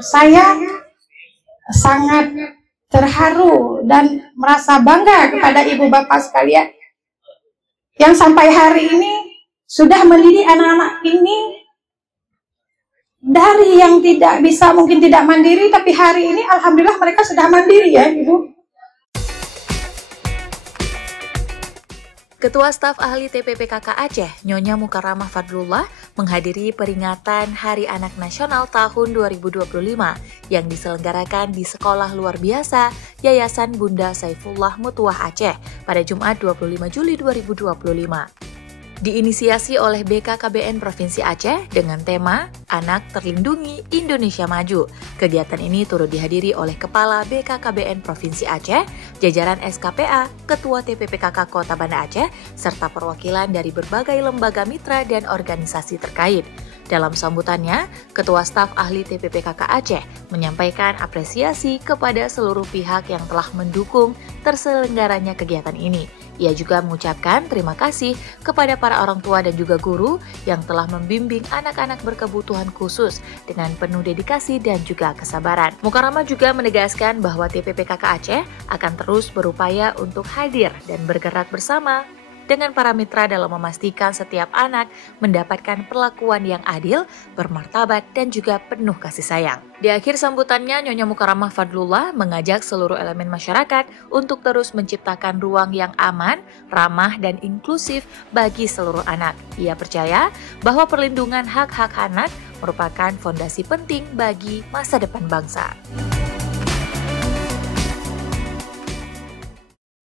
saya sangat terharu dan merasa bangga kepada ibu bapak sekalian yang sampai hari ini sudah mendidik anak-anak ini dari yang tidak bisa, mungkin tidak mandiri, tapi hari ini alhamdulillah mereka sudah mandiri ya Ibu. Ketua Staf Ahli TPPKK Aceh, Nyonya Mukarramah Fadlullah, menghadiri peringatan Hari Anak Nasional tahun 2025 yang diselenggarakan di Sekolah Luar Biasa Yayasan Bunda Saifullah Mutuah Aceh pada Jumat 25 Juli 2025. Diinisiasi oleh BKKBN Provinsi Aceh dengan tema Anak Terlindungi Indonesia Maju. Kegiatan ini turut dihadiri oleh Kepala BKKBN Provinsi Aceh, jajaran SKPA, Ketua TPPKK Kota Banda Aceh, serta perwakilan dari berbagai lembaga mitra dan organisasi terkait. Dalam sambutannya, Ketua Staf Ahli TPPKK Aceh menyampaikan apresiasi kepada seluruh pihak yang telah mendukung terselenggaranya kegiatan ini. Ia juga mengucapkan terima kasih kepada para orang tua dan juga guru yang telah membimbing anak-anak berkebutuhan khusus dengan penuh dedikasi dan juga kesabaran. Mukarramah juga menegaskan bahwa TPPKK Aceh akan terus berupaya untuk hadir dan bergerak bersama dengan para mitra dalam memastikan setiap anak mendapatkan perlakuan yang adil, bermartabat, dan juga penuh kasih sayang. Di akhir sambutannya, Nyonya Mukarramah Fadlullah mengajak seluruh elemen masyarakat untuk terus menciptakan ruang yang aman, ramah, dan inklusif bagi seluruh anak. Ia percaya bahwa perlindungan hak-hak anak merupakan fondasi penting bagi masa depan bangsa.